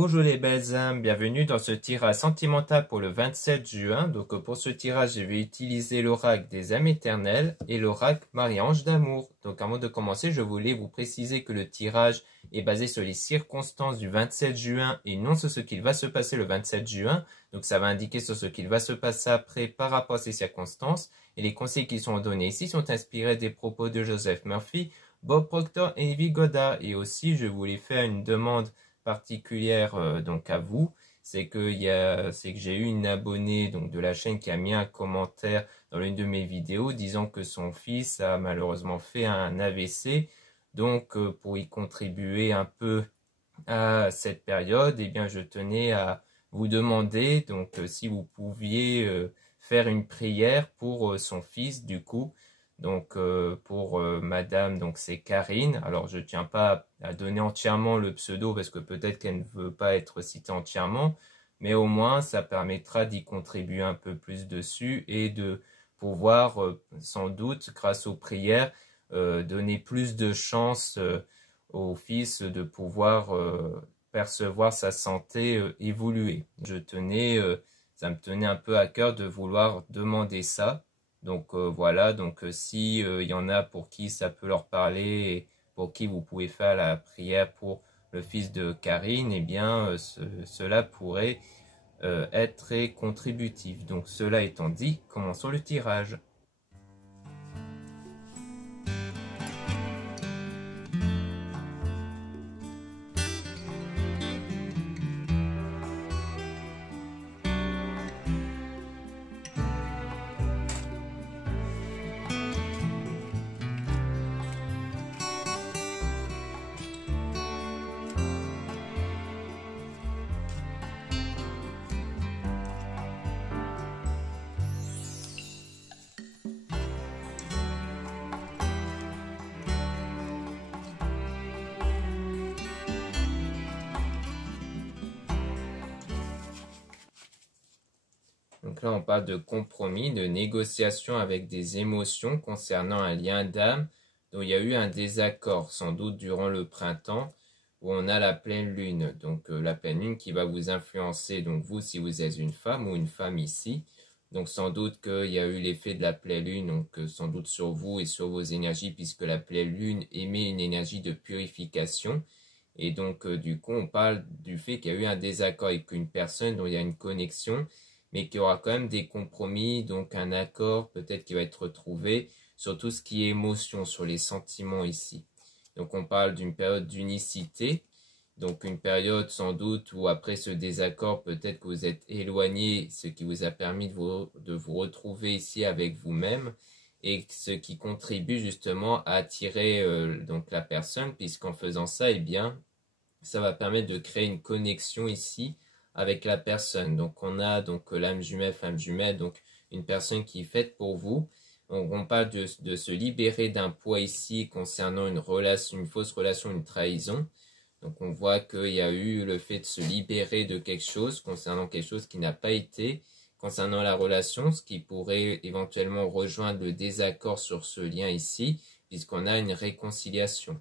Bonjour les belles âmes, bienvenue dans ce tirage sentimental pour le 27 juin. Donc pour ce tirage, je vais utiliser l'oracle des âmes éternelles et l'oracle Marie-Ange d'amour. Donc avant de commencer, je voulais vous préciser que le tirage est basé sur les circonstances du 27 juin et non sur ce qu'il va se passer le 27 juin. Donc ça va indiquer sur ce qu'il va se passer après par rapport à ces circonstances. Et les conseils qui sont donnés ici sont inspirés des propos de Joseph Murphy, Bob Proctor et Evie Goddard. Et aussi, je voulais faire une demande particulière donc à vous, c'est que j'ai eu une abonnée donc de la chaîne qui a mis un commentaire dans l'une de mes vidéos disant que son fils a malheureusement fait un AVC. Donc pour y contribuer un peu à cette période, eh bien je tenais à vous demander donc si vous pouviez faire une prière pour son fils du coup. Donc pour madame, donc c'est Karine. Alors je tiens pas à donner entièrement le pseudo parce que peut-être qu'elle ne veut pas être citée entièrement, mais au moins ça permettra d'y contribuer un peu plus dessus et de pouvoir sans doute grâce aux prières donner plus de chance au fils de pouvoir percevoir sa santé évoluer. Ça me tenait un peu à cœur de vouloir demander ça. Donc voilà, donc si il y en a pour qui ça peut leur parler et pour qui vous pouvez faire la prière pour le fils de Karine, eh bien cela pourrait être très contributif. Donc cela étant dit, commençons le tirage. Donc là, on parle de compromis, de négociation avec des émotions concernant un lien d'âme dont il y a eu un désaccord, sans doute durant le printemps, où on a la pleine lune. Donc la pleine lune qui va vous influencer, donc vous si vous êtes une femme ou une femme ici. Donc sans doute qu'il y a eu l'effet de la pleine lune, donc sans doute sur vous et sur vos énergies, puisque la pleine lune émet une énergie de purification. Et donc du coup, on parle du fait qu'il y a eu un désaccord avec une personne dont il y a une connexion, mais qu'il y aura quand même des compromis, donc un accord peut-être qui va être trouvé sur tout ce qui est émotion, sur les sentiments ici. Donc on parle d'une période d'unicité, donc une période sans doute où après ce désaccord, peut-être que vous êtes éloigné, ce qui vous a permis de vous retrouver ici avec vous-même, et ce qui contribue justement à attirer donc la personne, puisqu'en faisant ça, eh bien, ça va permettre de créer une connexion ici, avec la personne. Donc on a donc l'âme jumelle, femme jumelle, donc une personne qui est faite pour vous. Donc on parle de se libérer d'un poids ici concernant une relation, une fausse relation, une trahison. Donc on voit qu'il y a eu le fait de se libérer de quelque chose concernant quelque chose qui n'a pas été, concernant la relation, ce qui pourrait éventuellement rejoindre le désaccord sur ce lien ici, puisqu'on a une réconciliation.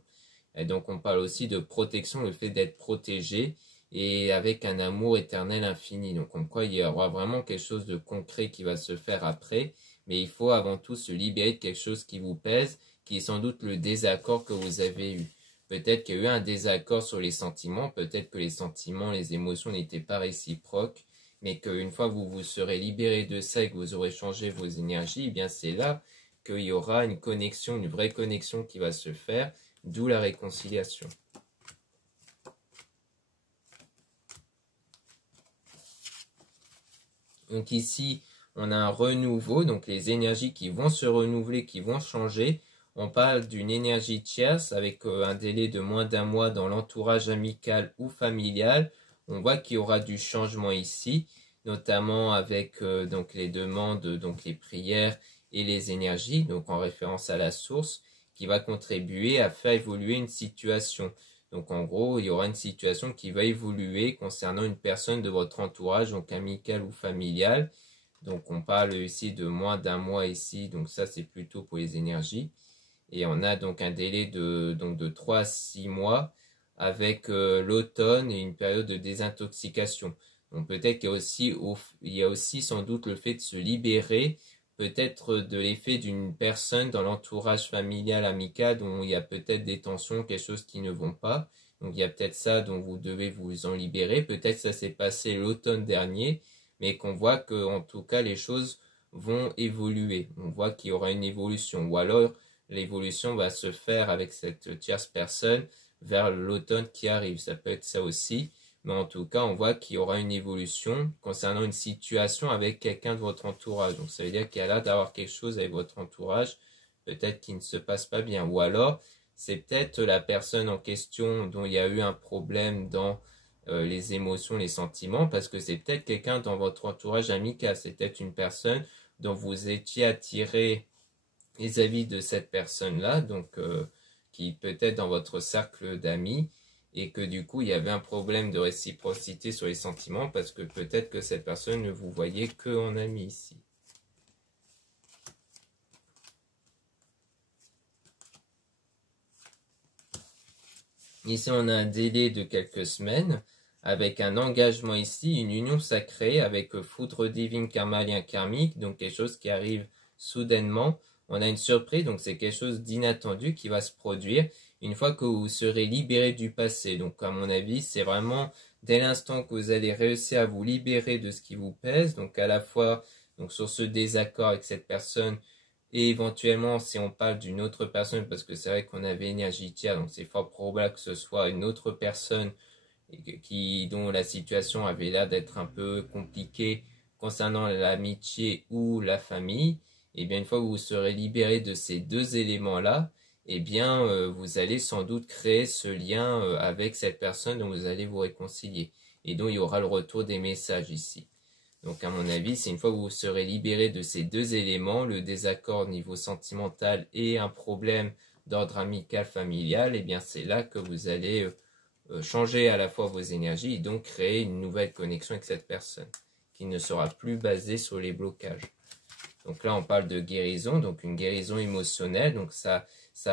Et donc on parle aussi de protection, le fait d'être protégé, et avec un amour éternel infini. Donc comme quoi il y aura vraiment quelque chose de concret qui va se faire après, mais il faut avant tout se libérer de quelque chose qui vous pèse, qui est sans doute le désaccord que vous avez eu. Peut-être qu'il y a eu un désaccord sur les sentiments, peut-être que les sentiments, les émotions n'étaient pas réciproques, mais qu'une fois que vous vous serez libéré de ça et que vous aurez changé vos énergies, eh bien c'est là qu'il y aura une connexion, une vraie connexion qui va se faire, d'où la réconciliation. Donc ici, on a un renouveau, donc les énergies qui vont se renouveler, qui vont changer. On parle d'une énergie tierce avec un délai de moins d'un mois dans l'entourage amical ou familial. On voit qu'il y aura du changement ici, notamment avec donc les demandes, donc les prières et les énergies, donc en référence à la source, qui va contribuer à faire évoluer une situation. Donc en gros, il y aura une situation qui va évoluer concernant une personne de votre entourage, donc amical ou familial. Donc on parle ici de moins d'un mois ici, donc ça c'est plutôt pour les énergies. Et on a donc un délai de 3 à 6 mois avec l'automne et une période de désintoxication. Donc peut-être qu'il y a aussi sans doute le fait de se libérer, peut-être de l'effet d'une personne dans l'entourage familial, amical, dont il y a peut-être des tensions, quelque chose qui ne vont pas. Donc il y a peut-être ça dont vous devez vous en libérer. Peut-être ça s'est passé l'automne dernier, mais qu'on voit que en tout cas les choses vont évoluer. On voit qu'il y aura une évolution. Ou alors l'évolution va se faire avec cette tierce personne vers l'automne qui arrive. Ça peut être ça aussi. Mais en tout cas, on voit qu'il y aura une évolution concernant une situation avec quelqu'un de votre entourage. Donc ça veut dire qu'il y a l'air d'avoir quelque chose avec votre entourage, peut-être qui ne se passe pas bien. Ou alors, c'est peut-être la personne en question dont il y a eu un problème dans les émotions, les sentiments, parce que c'est peut-être quelqu'un dans votre entourage amical. C'est peut-être une personne dont vous étiez attiré vis-à-vis de cette personne-là, donc qui peut-être dans votre cercle d'amis, et que du coup il y avait un problème de réciprocité sur les sentiments parce que peut-être que cette personne ne vous voyait que en ami ici. Ici on a un délai de quelques semaines avec un engagement ici, une union sacrée avec foudre divine, karma, lien karmique, donc quelque chose qui arrive soudainement. On a une surprise, donc c'est quelque chose d'inattendu qui va se produire une fois que vous serez libéré du passé. Donc à mon avis, c'est vraiment dès l'instant que vous allez réussir à vous libérer de ce qui vous pèse, donc à la fois donc sur ce désaccord avec cette personne et éventuellement si on parle d'une autre personne, parce que c'est vrai qu'on avait énergie tiers, donc c'est fort probable que ce soit une autre personne dont la situation avait l'air d'être un peu compliquée concernant l'amitié ou la famille. Et bien une fois que vous serez libéré de ces deux éléments-là, eh bien vous allez sans doute créer ce lien avec cette personne dont vous allez vous réconcilier et dont il y aura le retour des messages ici. Donc à mon avis, c'est une fois que vous serez libéré de ces deux éléments, le désaccord au niveau sentimental et un problème d'ordre amical familial, et bien c'est là que vous allez changer à la fois vos énergies et donc créer une nouvelle connexion avec cette personne qui ne sera plus basée sur les blocages. Donc là on parle de guérison, donc une guérison émotionnelle, donc ça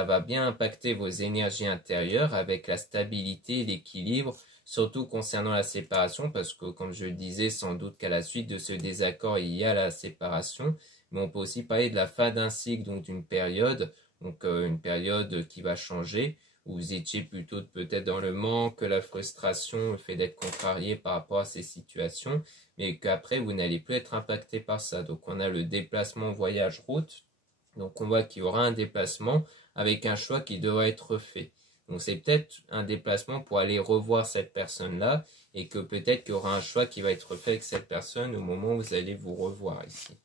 va bien impacter vos énergies intérieures avec la stabilité et l'équilibre, surtout concernant la séparation, parce que comme je le disais, sans doute qu'à la suite de ce désaccord, il y a la séparation, mais on peut aussi parler de la fin d'un cycle, donc d'une période, donc une période qui va changer, où vous étiez plutôt peut-être dans le manque, la frustration, le fait d'être contrarié par rapport à ces situations, mais qu'après vous n'allez plus être impacté par ça. Donc on a le déplacement voyage route, donc on voit qu'il y aura un déplacement avec un choix qui devra être fait. Donc c'est peut-être un déplacement pour aller revoir cette personne-là et que peut-être qu'il y aura un choix qui va être fait avec cette personne au moment où vous allez vous revoir ici.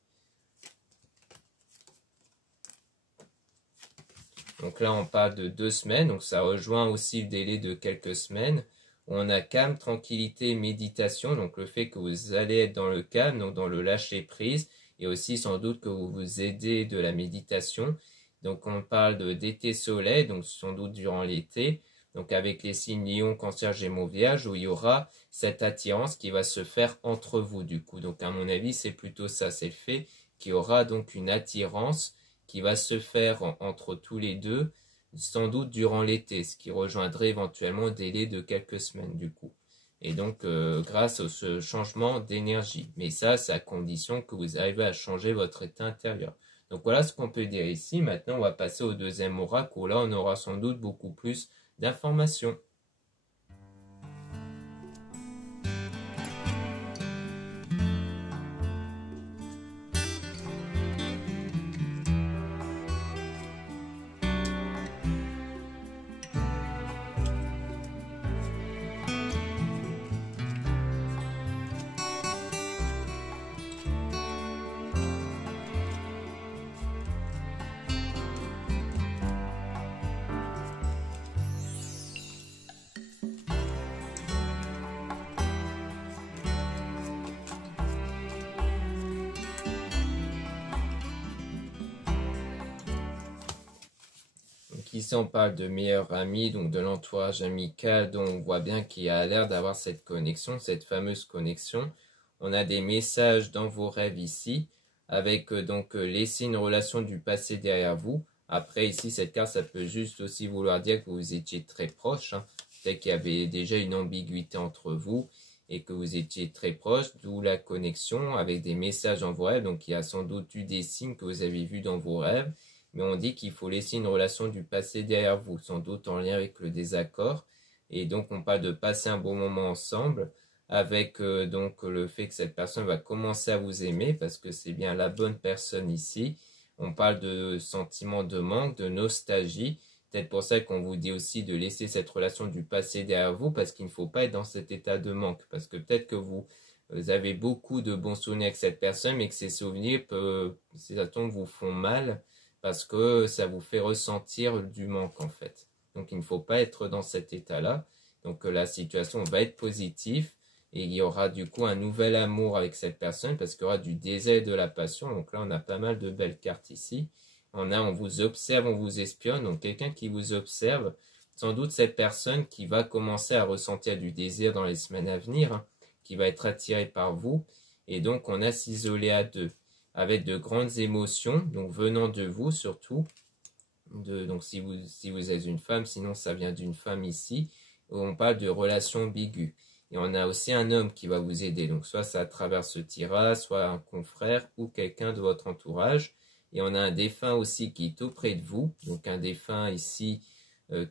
Donc là on parle de 2 semaines, donc ça rejoint aussi le délai de quelques semaines. On a calme, tranquillité, méditation, donc le fait que vous allez être dans le calme, donc dans le lâcher prise, et aussi sans doute que vous vous aidez de la méditation. Donc on parle d'été soleil, donc sans doute durant l'été, donc avec les signes Lion, Cancer, Gémeaux, Vierge, où il y aura cette attirance qui va se faire entre vous du coup. Donc à mon avis c'est plutôt ça, c'est le fait qu'il y aura donc une attirance qui va se faire entre tous les deux, sans doute durant l'été, ce qui rejoindrait éventuellement un délai de quelques semaines du coup. Et donc grâce à ce changement d'énergie. Mais ça, c'est à condition que vous arrivez à changer votre état intérieur. Donc voilà ce qu'on peut dire ici. Maintenant, on va passer au deuxième oracle où là, on aura sans doute beaucoup plus d'informations. Donc ici, on parle de meilleurs amis, donc de l'entourage amical, dont on voit bien qu'il a l'air d'avoir cette connexion, cette fameuse connexion. On a des messages dans vos rêves ici, avec donc laisser une relation du passé derrière vous. Après, ici, cette carte, ça peut juste aussi vouloir dire que vous étiez très proche, hein, peut-être qu'il y avait déjà une ambiguïté entre vous et que vous étiez très proches, d'où la connexion avec des messages dans vos rêves. Donc il y a sans doute eu des signes que vous avez vus dans vos rêves, mais on dit qu'il faut laisser une relation du passé derrière vous, sans doute en lien avec le désaccord. Et donc on parle de passer un bon moment ensemble, avec donc le fait que cette personne va commencer à vous aimer, parce que c'est bien la bonne personne ici. On parle de sentiment de manque, de nostalgie. Peut-être pour ça qu'on vous dit aussi de laisser cette relation du passé derrière vous, parce qu'il ne faut pas être dans cet état de manque. Parce que peut-être que vous avez beaucoup de bons souvenirs avec cette personne, mais que ces souvenirs, ces atomes vous font mal, parce que ça vous fait ressentir du manque en fait. Donc il ne faut pas être dans cet état-là. Donc la situation va être positive. Et il y aura du coup un nouvel amour avec cette personne parce qu'il y aura du désir et de la passion. Donc là, on a pas mal de belles cartes ici. On vous observe, on vous espionne. Donc quelqu'un qui vous observe, sans doute cette personne qui va commencer à ressentir du désir dans les semaines à venir, hein, qui va être attirée par vous. Et donc on a s'isoler à deux avec de grandes émotions, donc venant de vous surtout. Donc si vous êtes une femme, sinon ça vient d'une femme ici. On parle de relations ambiguës. Et on a aussi un homme qui va vous aider. Donc soit ça à travers ce tirage, soit un confrère ou quelqu'un de votre entourage. Et on a un défunt aussi qui est auprès de vous. Donc un défunt ici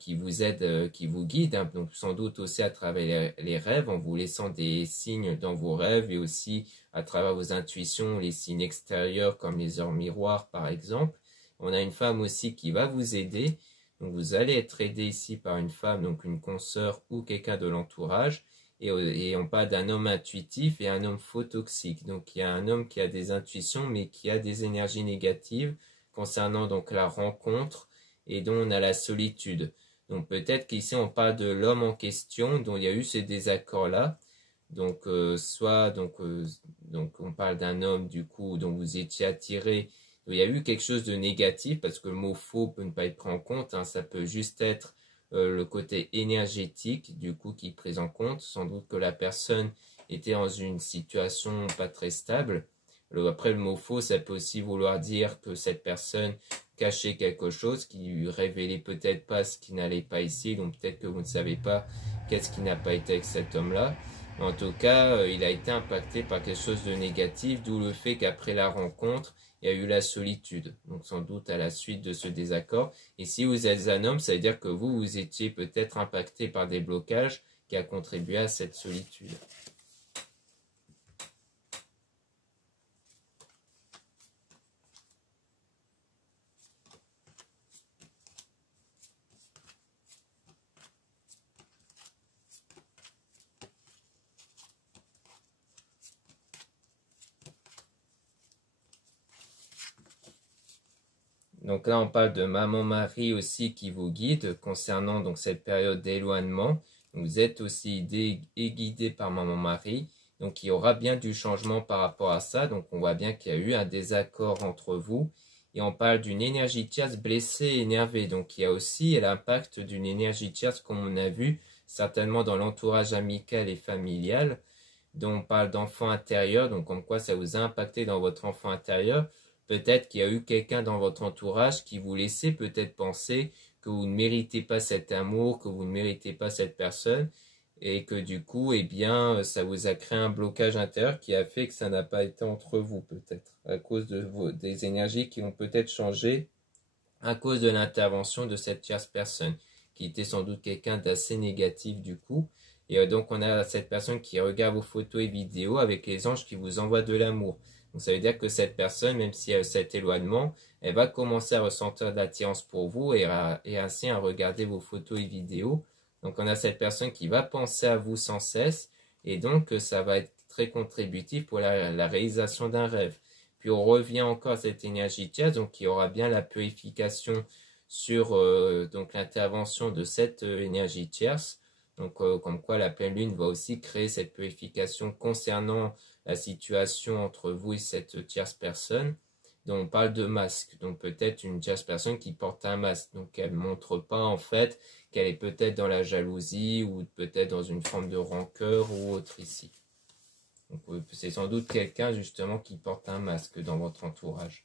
qui vous aide, qui vous guide. Hein, donc sans doute aussi à travers les rêves, en vous laissant des signes dans vos rêves et aussi à travers vos intuitions, les signes extérieurs comme les heures miroirs par exemple. On a une femme aussi qui va vous aider. Donc vous allez être aidé ici par une femme, donc une consoeur ou quelqu'un de l'entourage. Et on parle d'un homme intuitif et un homme faux toxique. Donc il y a un homme qui a des intuitions mais qui a des énergies négatives concernant donc la rencontre et dont on a la solitude. Donc peut-être qu'ici on parle de l'homme en question dont il y a eu ces désaccords-là. Donc donc on parle d'un homme du coup dont vous étiez attiré. Il y a eu quelque chose de négatif parce que le mot faux peut ne pas être pris en compte. Hein, ça peut juste être le côté énergétique du coup qui est pris en compte. Sans doute que la personne était dans une situation pas très stable. Après le mot faux, ça peut aussi vouloir dire que cette personne cachait quelque chose qui lui révélait peut-être pas ce qui n'allait pas ici. Donc peut-être que vous ne savez pas qu'est-ce qui n'a pas été avec cet homme-là. En tout cas, il a été impacté par quelque chose de négatif, d'où le fait qu'après la rencontre, il y a eu la solitude. Donc sans doute à la suite de ce désaccord. Et si vous êtes un homme, ça veut dire que vous étiez peut-être impacté par des blocages qui a contribué à cette solitude. Donc là, on parle de Maman Marie aussi qui vous guide concernant donc cette période d'éloignement. Vous êtes aussi aidé et guidé par Maman Marie. Donc il y aura bien du changement par rapport à ça. Donc on voit bien qu'il y a eu un désaccord entre vous. Et on parle d'une énergie tierce blessée et énervée. Donc il y a aussi l'impact d'une énergie tierce comme on a vu certainement dans l'entourage amical et familial. Donc on parle d'enfant intérieur. Donc comme quoi ça vous a impacté dans votre enfant intérieur. Peut-être qu'il y a eu quelqu'un dans votre entourage qui vous laissait peut-être penser que vous ne méritez pas cet amour, que vous ne méritez pas cette personne, et que du coup, eh bien, ça vous a créé un blocage intérieur qui a fait que ça n'a pas été entre vous, peut-être, à cause des énergies qui ont peut-être changé, à cause de l'intervention de cette tierce personne, qui était sans doute quelqu'un d'assez négatif du coup. Et donc, on a cette personne qui regarde vos photos et vidéos avec les anges qui vous envoient de l'amour. Donc ça veut dire que cette personne, même si elle a cet éloignement, elle va commencer à ressentir de l'attirance pour vous et ainsi à regarder vos photos et vidéos. Donc on a cette personne qui va penser à vous sans cesse et donc ça va être très contributif pour la réalisation d'un rêve. Puis on revient encore à cette énergie tierce, donc il y aura bien la purification sur donc l'intervention de cette énergie tierce. Donc comme quoi la pleine lune va aussi créer cette purification concernant la situation entre vous et cette tierce personne. Donc on parle de masque, donc peut-être une tierce personne qui porte un masque, donc elle ne montre pas en fait qu'elle est peut-être dans la jalousie ou peut-être dans une forme de rancœur ou autre ici. Donc c'est sans doute quelqu'un justement qui porte un masque dans votre entourage.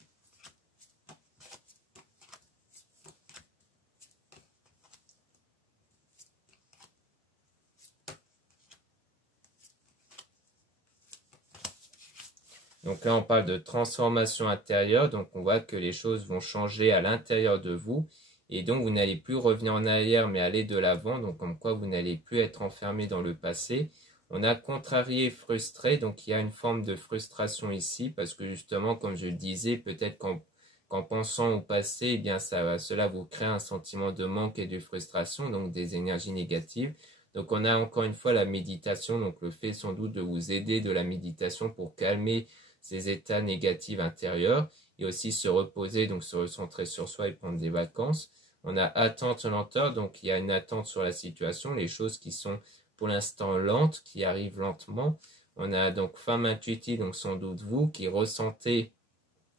Donc là, on parle de transformation intérieure, donc on voit que les choses vont changer à l'intérieur de vous, et donc vous n'allez plus revenir en arrière, mais aller de l'avant, donc comme quoi vous n'allez plus être enfermé dans le passé. On a contrarié, frustré, donc il y a une forme de frustration ici, parce que justement, comme je le disais, peut-être qu'en pensant au passé, eh bien cela vous crée un sentiment de manque et de frustration, donc des énergies négatives. Donc on a encore une fois la méditation, donc le fait sans doute de vous aider de la méditation pour calmer ces états négatifs intérieurs et aussi se reposer, donc se recentrer sur soi et prendre des vacances. On a attente, lenteur, donc il y a une attente sur la situation, les choses qui sont pour l'instant lentes, qui arrivent lentement. On a donc femme intuitive, donc sans doute vous, qui ressentez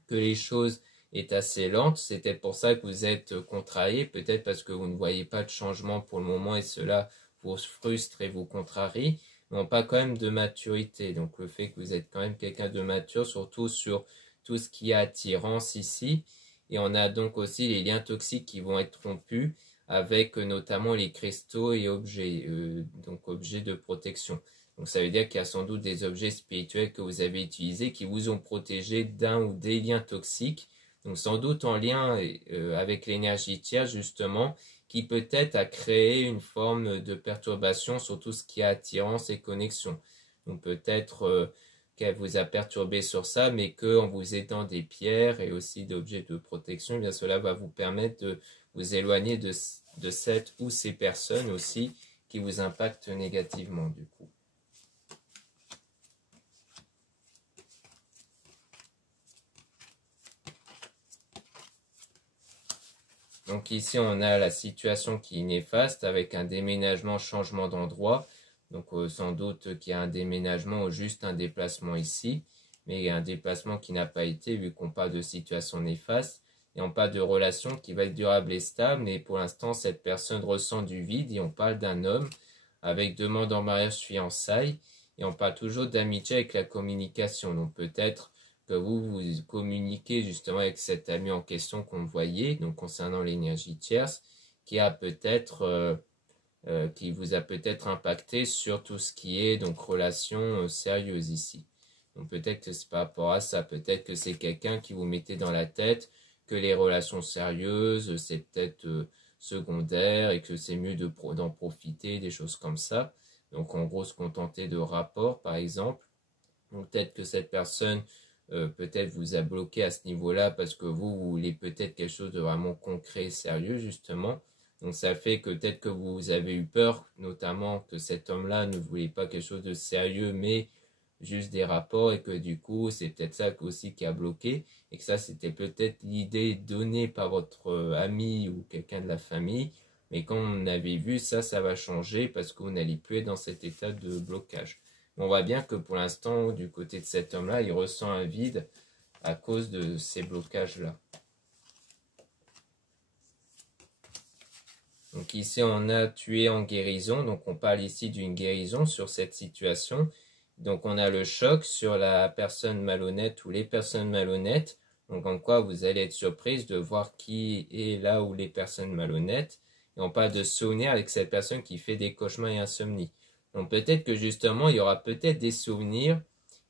que les choses est assez lentes. C'est peut-être pour ça que vous êtes contrarié, peut-être parce que vous ne voyez pas de changement pour le moment et cela vous frustre et vous contrarie, mais on parle quand même de maturité. Donc le fait que vous êtes quand même quelqu'un de mature, surtout sur tout ce qui est attirance ici. Et on a donc aussi les liens toxiques qui vont être rompus avec notamment les cristaux et objets, donc objets de protection. Donc ça veut dire qu'il y a sans doute des objets spirituels que vous avez utilisés qui vous ont protégé d'un ou des liens toxiques. Donc sans doute en lien avec l'énergie tierce justement, qui peut-être a créé une forme de perturbation sur tout ce qui est attirance et connexion. Donc peut-être qu'elle vous a perturbé sur ça, mais qu'en vous aidant des pierres et aussi d'objets de protection, eh bien cela va vous permettre de vous éloigner de cette ou ces personnes aussi qui vous impactent négativement du coup. Donc ici, on a la situation qui est néfaste avec un déménagement, changement d'endroit. Donc sans doute qu'il y a un déménagement ou juste un déplacement ici, mais un déplacement qui n'a pas été vu qu'on parle de situation néfaste. Et on parle de relation qui va être durable et stable, mais pour l'instant, cette personne ressent du vide et on parle d'un homme avec demande en mariage, fiançailles. Et on parle toujours d'amitié avec la communication. Donc peut-être que vous communiquez justement avec cet ami en question qu'on voyait, donc concernant l'énergie tierce, qui a peut-être qui vous a peut-être impacté sur tout ce qui est donc relation sérieuse ici. Donc peut-être que c'est par rapport à ça, peut-être que c'est quelqu'un qui vous mettait dans la tête que les relations sérieuses c'est peut-être secondaire et que c'est mieux d'en profiter, des choses comme ça. Donc en gros se contenter de rapports par exemple. Donc peut-être que cette personne peut-être vous a bloqué à ce niveau-là parce que vous voulez peut-être quelque chose de vraiment concret et sérieux justement. Donc ça fait que peut-être que vous avez eu peur, notamment que cet homme-là ne voulait pas quelque chose de sérieux, mais juste des rapports et que du coup c'est peut-être ça aussi qui a bloqué et que ça c'était peut-être l'idée donnée par votre ami ou quelqu'un de la famille. Mais quand on avait vu ça, ça va changer parce qu'on n'allait plus être dans cet état de blocage. On voit bien que pour l'instant, du côté de cet homme-là, il ressent un vide à cause de ces blocages-là. Donc ici, on a tué en guérison. Donc on parle ici d'une guérison sur cette situation. Donc on a le choc sur la personne malhonnête ou les personnes malhonnêtes. Donc en quoi vous allez être surprise de voir qui est là ou les personnes malhonnêtes. Et on parle de souvenir avec cette personne qui fait des cauchemars et insomnie. Donc peut-être que justement, il y aura peut-être des souvenirs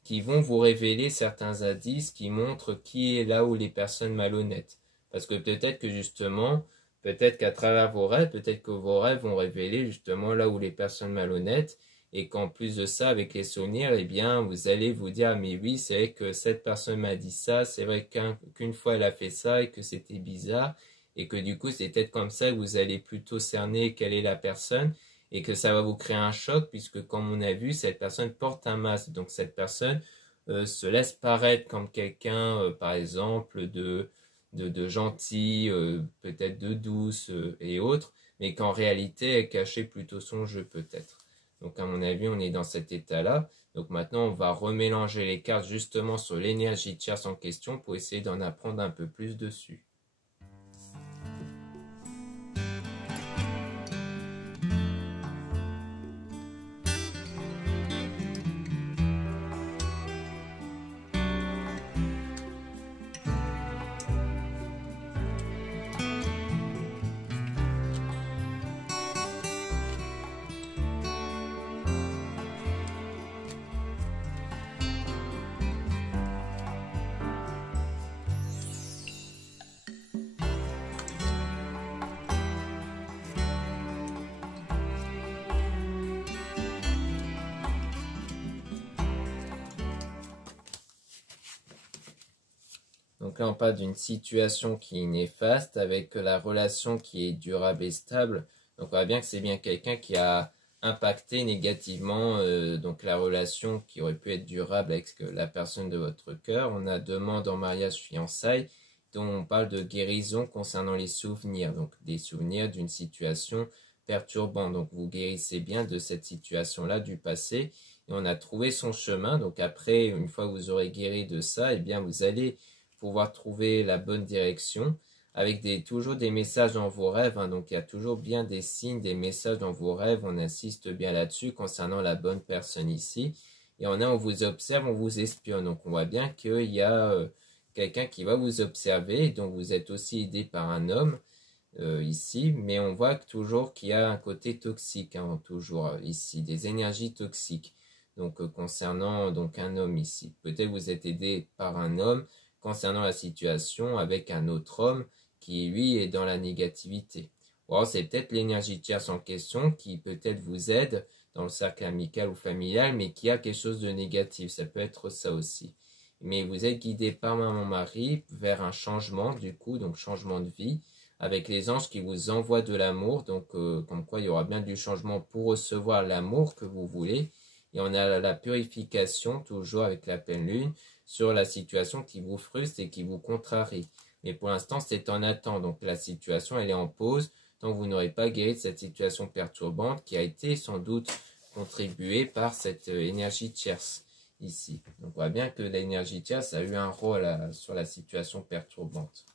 qui vont vous révéler certains indices qui montrent qui est là où les personnes malhonnêtes. Parce que peut-être que justement, peut-être qu'à travers vos rêves, peut-être que vos rêves vont révéler justement là où les personnes malhonnêtes et qu'en plus de ça, avec les souvenirs, eh bien, vous allez vous dire, mais oui, c'est vrai que cette personne m'a dit ça, c'est vrai qu'une fois elle a fait ça et que c'était bizarre et que du coup, c'est peut-être comme ça que vous allez plutôt cerner quelle est la personne. Et que ça va vous créer un choc puisque comme on a vu, cette personne porte un masque. Donc cette personne se laisse paraître comme quelqu'un, par exemple, de gentil, peut-être de douce et autres, mais qu'en réalité, elle cachait plutôt son jeu peut-être. Donc à mon avis, on est dans cet état-là. Donc maintenant, on va remélanger les cartes justement sur l'énergie tierce en question pour essayer d'en apprendre un peu plus dessus. Donc là, on parle d'une situation qui est néfaste avec la relation qui est durable et stable. Donc on voit bien que c'est bien quelqu'un qui a impacté négativement donc la relation qui aurait pu être durable avec la personne de votre cœur. On a demande en mariage, fiançailles, dont on parle de guérison concernant les souvenirs, donc des souvenirs d'une situation perturbante. Donc vous guérissez bien de cette situation-là du passé et on a trouvé son chemin. Donc après, une fois que vous aurez guéri de ça, eh bien vous allez pouvoir trouver la bonne direction avec toujours des messages dans vos rêves. Donc il y a toujours bien des signes, des messages dans vos rêves. On insiste bien là-dessus concernant la bonne personne ici. Et on vous observe, on vous espionne. Donc on voit bien qu'il y a quelqu'un qui va vous observer. Donc vous êtes aussi aidé par un homme ici. Mais on voit toujours qu'il y a un côté toxique, toujours ici, des énergies toxiques. Donc concernant donc un homme ici. Peut-être vous êtes aidé par un homme concernant la situation avec un autre homme qui, lui, est dans la négativité. Ou alors, c'est peut-être l'énergie tierce en question qui peut-être vous aide dans le cercle amical ou familial, mais qui a quelque chose de négatif. Ça peut être ça aussi. Mais vous êtes guidé par Maman Marie vers un changement, du coup, donc changement de vie, avec les anges qui vous envoient de l'amour. Donc, comme quoi, il y aura bien du changement pour recevoir l'amour que vous voulez. Et on a la purification, toujours avec la pleine lune, sur la situation qui vous frustre et qui vous contrarie. Mais pour l'instant, c'est en attente. Donc la situation, elle est en pause. Donc vous n'aurez pas guéri de cette situation perturbante qui a été sans doute contribuée par cette énergie tierce ici. Donc on voit bien que l'énergie tierce a eu un rôle sur la situation perturbante.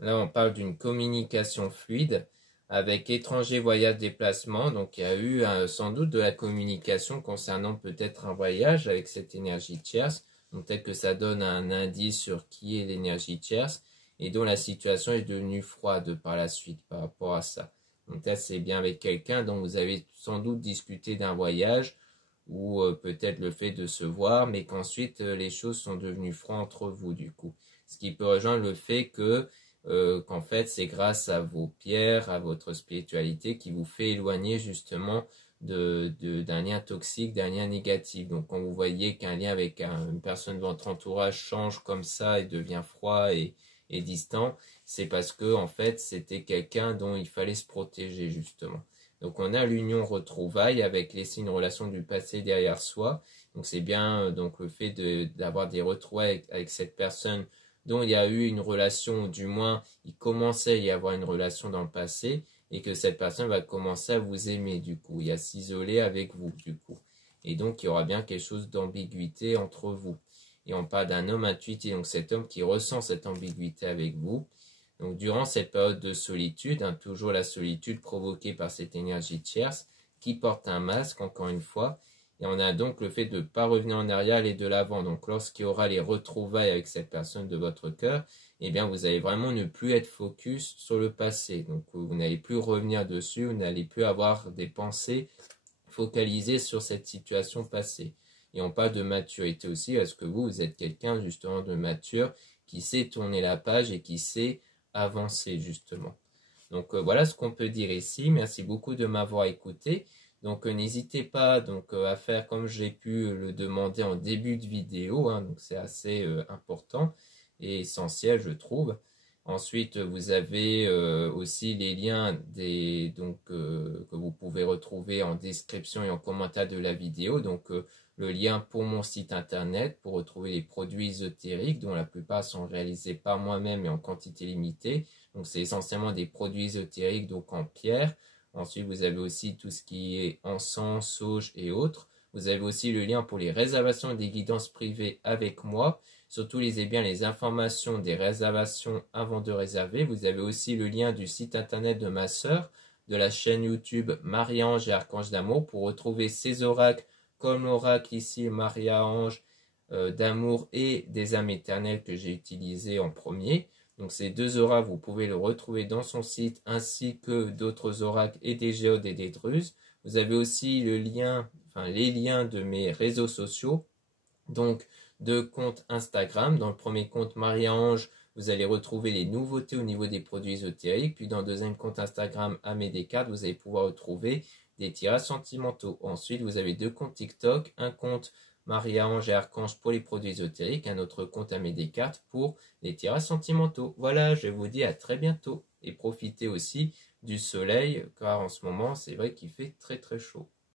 Là, on parle d'une communication fluide avec étranger voyage déplacement. Donc, il y a eu sans doute de la communication concernant peut-être un voyage avec cette énergie tierce. Donc, peut-être que ça donne un indice sur qui est l'énergie tierce et dont la situation est devenue froide par la suite par rapport à ça. Donc, là, c'est bien avec quelqu'un dont vous avez sans doute discuté d'un voyage ou peut-être le fait de se voir, mais qu'ensuite les choses sont devenues froides entre vous du coup. Ce qui peut rejoindre le fait que qu'en fait c'est grâce à vos pierres, à votre spiritualité qui vous fait éloigner justement d'un lien toxique, d'un lien négatif. Donc quand vous voyez qu'un lien avec une personne de votre entourage change comme ça et devient froid et distant, c'est parce que en fait c'était quelqu'un dont il fallait se protéger justement. Donc on a l'union retrouvaille avec laisser une relation du passé derrière soi. Donc c'est bien donc le fait d'avoir des retrouvailles avec cette personne dont il y a eu une relation, ou du moins il commençait à y avoir une relation dans le passé, et que cette personne va commencer à vous aimer du coup, et à s'isoler avec vous du coup. Et donc il y aura bien quelque chose d'ambiguïté entre vous. Et on parle d'un homme intuitif, donc cet homme qui ressent cette ambiguïté avec vous. Donc durant cette période de solitude, toujours la solitude provoquée par cette énergie tierce, qui porte un masque encore une fois, et on a donc le fait de ne pas revenir en arrière et de l'avant. Donc lorsqu'il y aura les retrouvailles avec cette personne de votre cœur, eh bien vous allez vraiment ne plus être focus sur le passé. Donc vous n'allez plus revenir dessus, vous n'allez plus avoir des pensées focalisées sur cette situation passée. Et on parle de maturité aussi, parce que vous êtes quelqu'un justement de mature, qui sait tourner la page et qui sait avancer justement. Donc voilà ce qu'on peut dire ici. Merci beaucoup de m'avoir écouté. Donc n'hésitez pas à faire comme j'ai pu le demander en début de vidéo. Donc c'est assez important et essentiel je trouve. Ensuite vous avez aussi les liens que vous pouvez retrouver en description et en commentaire de la vidéo. Donc le lien pour mon site internet pour retrouver les produits ésotériques dont la plupart sont réalisés par moi-même et en quantité limitée. Donc c'est essentiellement des produits ésotériques donc en pierre. Ensuite vous avez aussi tout ce qui est encens, sauge et autres. Vous avez aussi le lien pour les réservations et des guidances privées avec moi. Surtout lisez bien les informations des réservations avant de réserver. Vous avez aussi le lien du site internet de ma sœur, de la chaîne YouTube Marie-Ange et Archange d'amour pour retrouver ces oracles comme l'oracle ici Marie-Ange d'amour et des âmes éternelles que j'ai utilisé en premier. Donc ces deux oracles, vous pouvez le retrouver dans son site ainsi que d'autres oracles et des géodes et des druzes. Vous avez aussi les liens de mes réseaux sociaux Donc, deux comptes Instagram. Dans le premier compte Marie-Ange, vous allez retrouver les nouveautés au niveau des produits ésotériques. Puis dans le deuxième compte Instagram Amé Descartes, vous allez pouvoir retrouver des tirages sentimentaux. Ensuite, vous avez deux comptes TikTok, un compte Marie-Ange et Archange pour les produits ésotériques, un autre compte Amé Descartes pour les tirages sentimentaux. Voilà, je vous dis à très bientôt et profitez aussi du soleil car en ce moment, c'est vrai qu'il fait très très chaud.